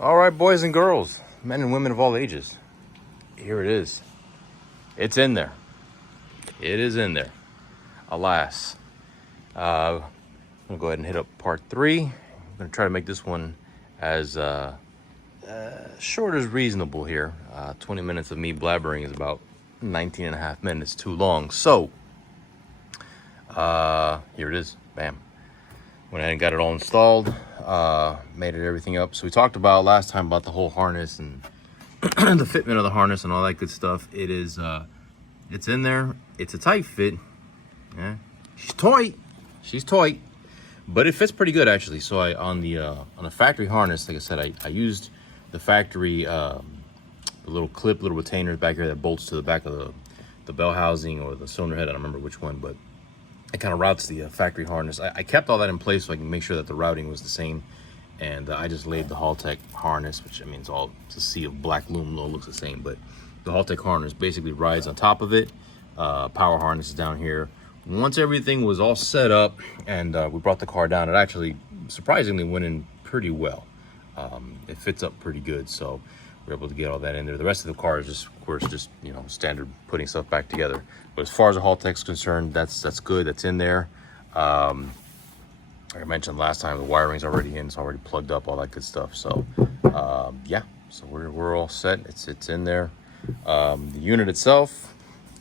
All right, boys and girls, men and women of all ages, here it is. It's in there. It is in there. Alas. I'm going to go ahead and hit up part 3. I'm going to try to make this one as short as reasonable here. 20 minutes of me blabbering is about 19 and a half minutes too long. So, here it is. Bam. Went ahead and got it all installed. Made everything up. So we talked about last time about the whole harness and the fitment of the harness and all that good stuff. It is, it's in there. It's a tight fit. Yeah, she's tight. She's tight, but it fits pretty good actually. So on the factory harness, like I said, I used the factory the little clip, little retainers back here that bolts to the back of the bell housing or the cylinder head. I don't remember which one, but it kind of routes the factory harness. I kept all that in place so I can make sure that the routing was the same. And I just laid the Haltech harness, which I mean, it's a sea of black aluminum, looks the same, but the Haltech harness basically rides on top of it. Power harness is down here. Once everything was all set up and we brought the car down, it actually surprisingly went in pretty well. It fits up pretty good, so we're able to get all that in there. The rest of the car is just, of course, just, you know, standard putting stuff back together. But as far as the Haltech's concerned, that's good. That's in there. Like I mentioned last time, the wiring's already in. It's already plugged up, all that good stuff. So yeah, so we're all set. It's in there. The unit itself,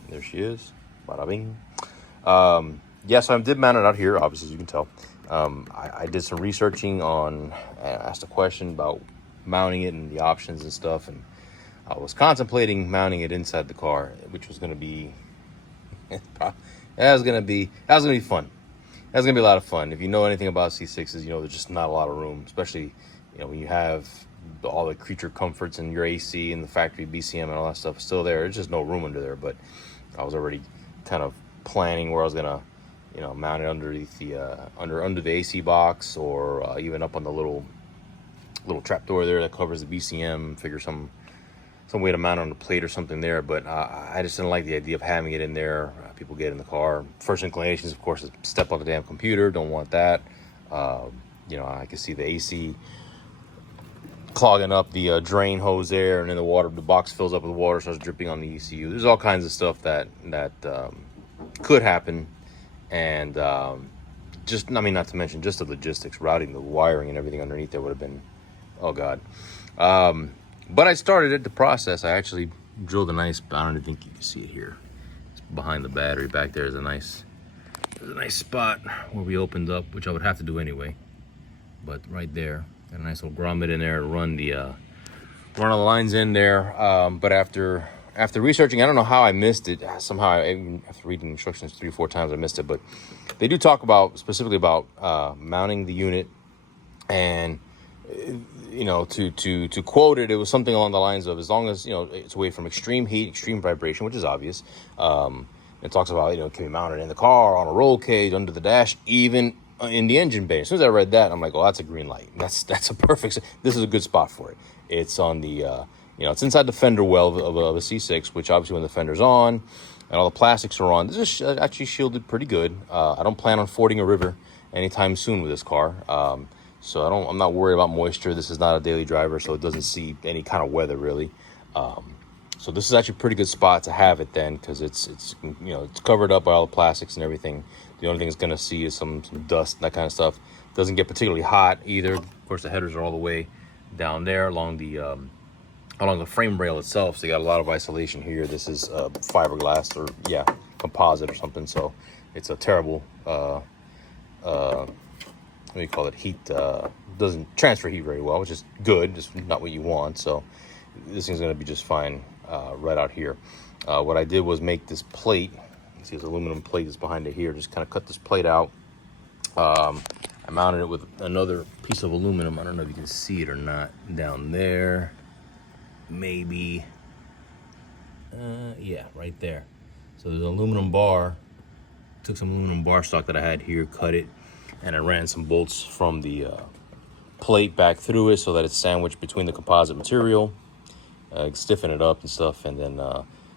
there she is. Bada bing. Yeah, so I did mount it out here, obviously, as you can tell. I did some researching on, asked a question about mounting it and the options and stuff, and I was contemplating mounting it inside the car, which was going to be, that was going to be fun. That's going to be a lot of fun. If you know anything about C6s, you know there's just not a lot of room, especially, you know, when you have all the creature comforts and your AC and the factory BCM and all that stuff is still there. There's just no room under there, but I was already kind of planning where I was going to, you know, mount it underneath the, under the AC box, or even up on the little trapdoor there that covers the BCM, figure some way to mount on the plate or something there. But I just didn't like the idea of having it in there. People get in the car. First inclinations, of course, is step on the damn computer. Don't want that. You know, I can see the AC clogging up the drain hose there, and then the box fills up with water, starts dripping on the ECU. There's all kinds of stuff that could happen. And just, I mean, not to mention just the logistics, routing the wiring and everything underneath there would have been, oh God. But I started it, the process. I actually drilled a nice, I don't even think you can see it here. It's behind the battery back there is there's a nice spot where we opened up, which I would have to do anyway. But right there, got a nice little grommet in there to run all the lines in there. But after researching, I don't know how I missed it. Somehow, after reading instructions 3 or 4 times, I missed it. But they do talk specifically about mounting the unit, and you know, to quote it, it was something along the lines of, as long as, you know, it's away from extreme heat, extreme vibration, which is obvious. It talks about, you know, can be mounted in the car, on a roll cage, under the dash, even in the engine bay. As soon as I read that, I'm like, oh, that's a green light. That's a perfect. This is a good spot for it. It's on the, you know, it's inside the fender well of a C6, which obviously when the fender's on and all the plastics are on, this is actually shielded pretty good. I don't plan on fording a river anytime soon with this car. So I'm not worried about moisture. This is not a daily driver, so it doesn't see any kind of weather really. So this is actually a pretty good spot to have it then, because it's you know, it's covered up by all the plastics and everything. The only thing it's gonna see is some dust, that kind of stuff. Doesn't get particularly hot either. Of course, the headers are all the way down there along the frame rail itself, so you got a lot of isolation here. This is fiberglass, or yeah, composite or something. So it's a terrible what do you call it, heat, doesn't transfer heat very well, which is good, just not what you want. So this thing's going to be just fine right out here. What I did was make this plate. See, this aluminum plate that's behind it here. Just kind of cut this plate out. I mounted it with another piece of aluminum. I don't know if you can see it or not down there. Maybe, yeah, right there. So there's an aluminum bar. Took some aluminum bar stock that I had here, cut it, and I ran some bolts from the plate back through it so that it's sandwiched between the composite material. Stiffen it up and stuff, and then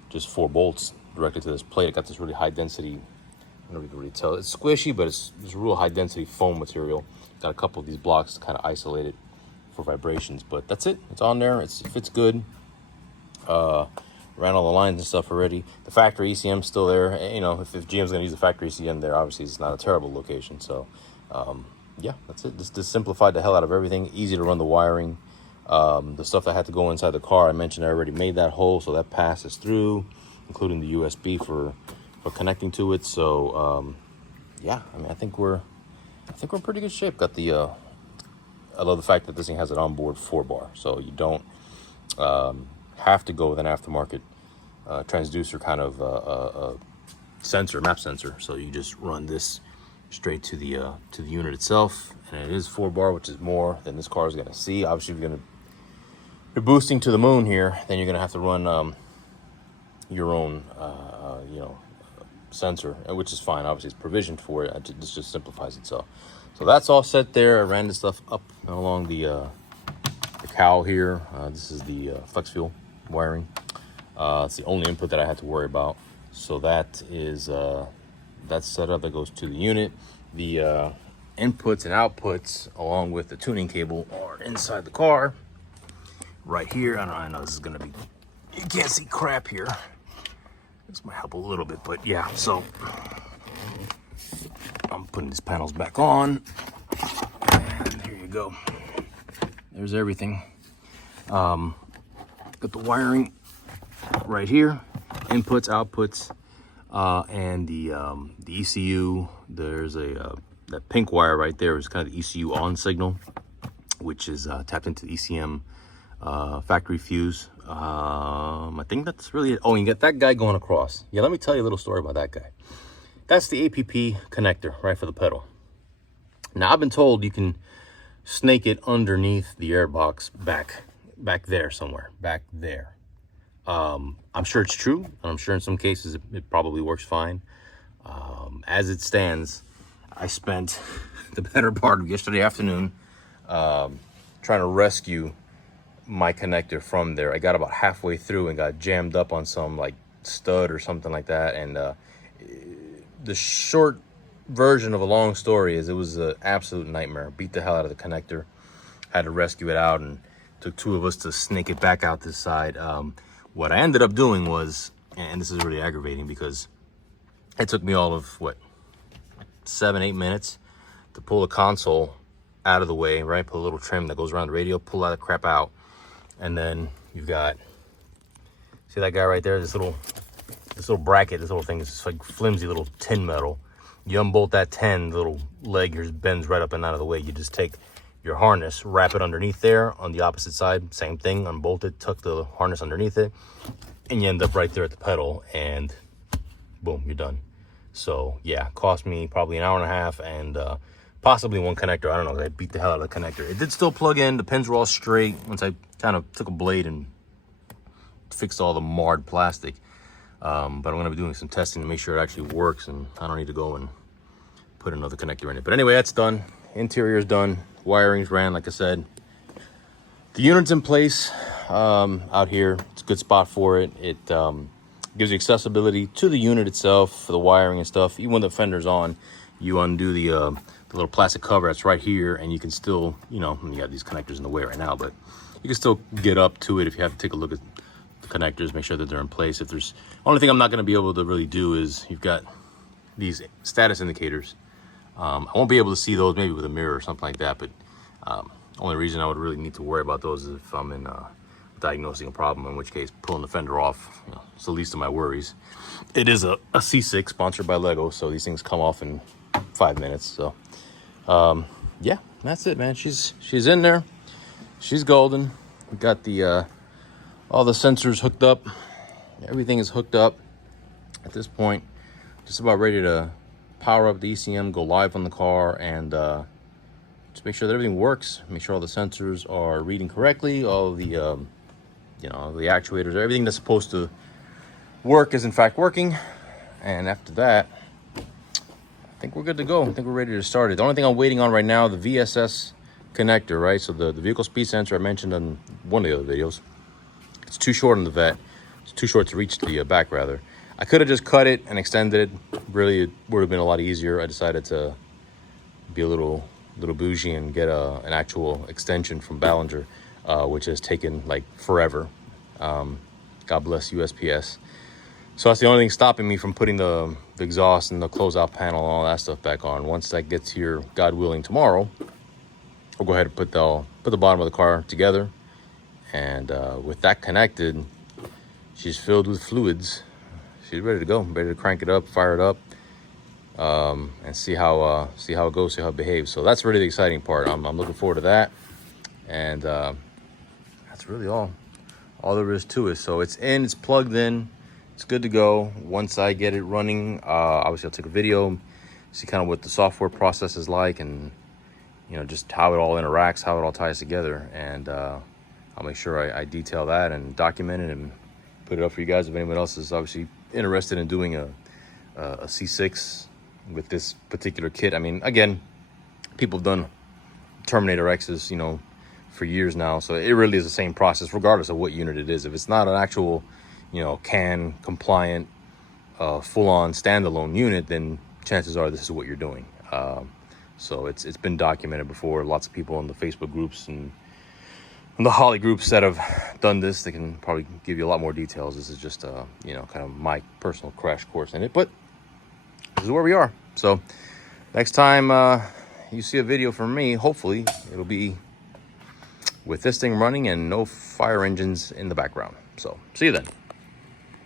just 4 bolts directly to this plate. It got this really high density, I don't know if you can really tell, it's squishy, but it's real high density foam material. Got a couple of these blocks to kind of isolate it for vibrations. But that's it. It's on there. It fits good. Ran all the lines and stuff already. The factory ECM's still there. You know, if GM's gonna use the factory ECM there, obviously it's not a terrible location. So yeah, that's it. Just simplified the hell out of everything. Easy to run the wiring. The stuff that had to go inside the car, I mentioned I already made that hole, so that passes through, including the USB for connecting to it. So yeah, I mean, I think we're in pretty good shape. Got the I love the fact that this thing has an onboard 4-bar, so you don't have to go with an aftermarket transducer kind of sensor, map sensor. So you just run this straight to the unit itself, and it is 4-bar, which is more than this car is going to see. Obviously, if you're boosting to the moon here, then you're going to have to run your own you know, sensor, which is fine. Obviously, it's provisioned for it. This just simplifies itself. So that's all set there. I ran this stuff up along the cowl here. This is the flex fuel wiring. It's the only input that I had to worry about. So that is that's set up. That goes to the unit. The inputs and outputs, along with the tuning cable, are inside the car right here. I know this is gonna be, you can't see crap here. This might help a little bit, but yeah. So I'm putting these panels back on, and here you go. There's everything. Got the wiring right here, inputs, outputs, and the ECU. There's that pink wire right there is kind of the ECU on signal, which is tapped into the ECM factory fuse. I think that's really it. Oh, and you got that guy going across. Yeah, let me tell you a little story about that guy. That's the APP connector, right, for the pedal. Now, I've been told you can snake it underneath the airbox back there somewhere, back there. I'm sure it's true, and I'm sure in some cases it probably works fine. As it stands, I spent the better part of yesterday afternoon trying to rescue my connector from there. I got about halfway through and got jammed up on some like stud or something like that, and the short version of a long story is it was an absolute nightmare. Beat the hell out of the connector, had to rescue it out, and took 2 of us to snake it back out this side. What I ended up doing was, and this is really aggravating because it took me all of what, 7-8 minutes to pull the console out of the way, right? Put a little trim that goes around the radio, pull that crap out, and then you've got, see that guy right there, this little bracket, this little thing is just like flimsy little tin metal. You unbolt that tin, the little leg here bends right up and out of the way. You just take your harness, wrap it underneath there on the opposite side, same thing, unbolt it, tuck the harness underneath it, and you end up right there at the pedal, and boom, you're done. So yeah, cost me probably an hour and a half, and possibly 1 connector. I don't know, I beat the hell out of the connector. It did still plug in, the pins were all straight once I kind of took a blade and fixed all the marred plastic. But I'm gonna be doing some testing to make sure it actually works, and I don't need to go and put another connector in it. But anyway, that's done. Interior is done. Wiring's ran, like I said. The unit's in place out here. It's a good spot for it. It gives you accessibility to the unit itself for the wiring and stuff. Even when the fender's on, you undo the little plastic cover that's right here, and you can still, you know, you got these connectors in the way right now, but you can still get up to it if you have to take a look at the connectors, make sure that they're in place. If there's, only thing I'm not going to be able to really do is you've got these status indicators. I won't be able to see those maybe with a mirror or something like that, but only reason I would really need to worry about those is if I'm in diagnosing a problem, in which case pulling the fender off, you know, it's the least of my worries. It is a C6 sponsored by Lego, so these things come off in 5 minutes. So yeah, that's it, man. She's in there. She's golden. We got the all the sensors hooked up. Everything is hooked up at this point. Just about ready to power up the ECM, go live on the car, and just make sure that everything works. Make sure all the sensors are reading correctly. All the you know, the actuators, everything that's supposed to work is in fact working. And after that, I think we're good to go. I think we're ready to start it. The only thing I'm waiting on right now, the VSS connector, right? So the vehicle speed sensor I mentioned on one of the other videos, it's too short on the vet. It's too short to reach the back, rather. I could have just cut it and extended it. Really, it would have been a lot easier. I decided to be a little little bougie and get an actual extension from Ballinger, which has taken like forever. God bless USPS. So that's the only thing stopping me from putting the exhaust and the closeout panel and all that stuff back on. Once that gets here, God willing, tomorrow, I'll go ahead and put the bottom of the car together. And with that connected, she's filled with fluids. She's ready to go, ready to crank it up, fire it up, and see how it goes, see how it behaves. So that's really the exciting part. I'm looking forward to that. And that's really all there is to it. So it's in, it's plugged in. It's good to go. Once I get it running, obviously I'll take a video, see kind of what the software process is like, and just how it all interacts, how it all ties together. And I'll make sure I detail that and document it and put it up for you guys if anyone else is obviously interested in doing a C6 with this particular kit. I mean, again, people have done Terminator X's, for years now, so it really is the same process regardless of what unit it is. If it's not an actual CAN compliant full-on standalone unit, then chances are this is what you're doing. So it's been documented before. Lots of people in the Facebook groups and the Holly groups that have done this, they can probably give you a lot more details. This is just kind of my personal crash course in it, but this is where we are. So next time you see a video from me, hopefully it'll be with this thing running and no fire engines in the background. So see you then.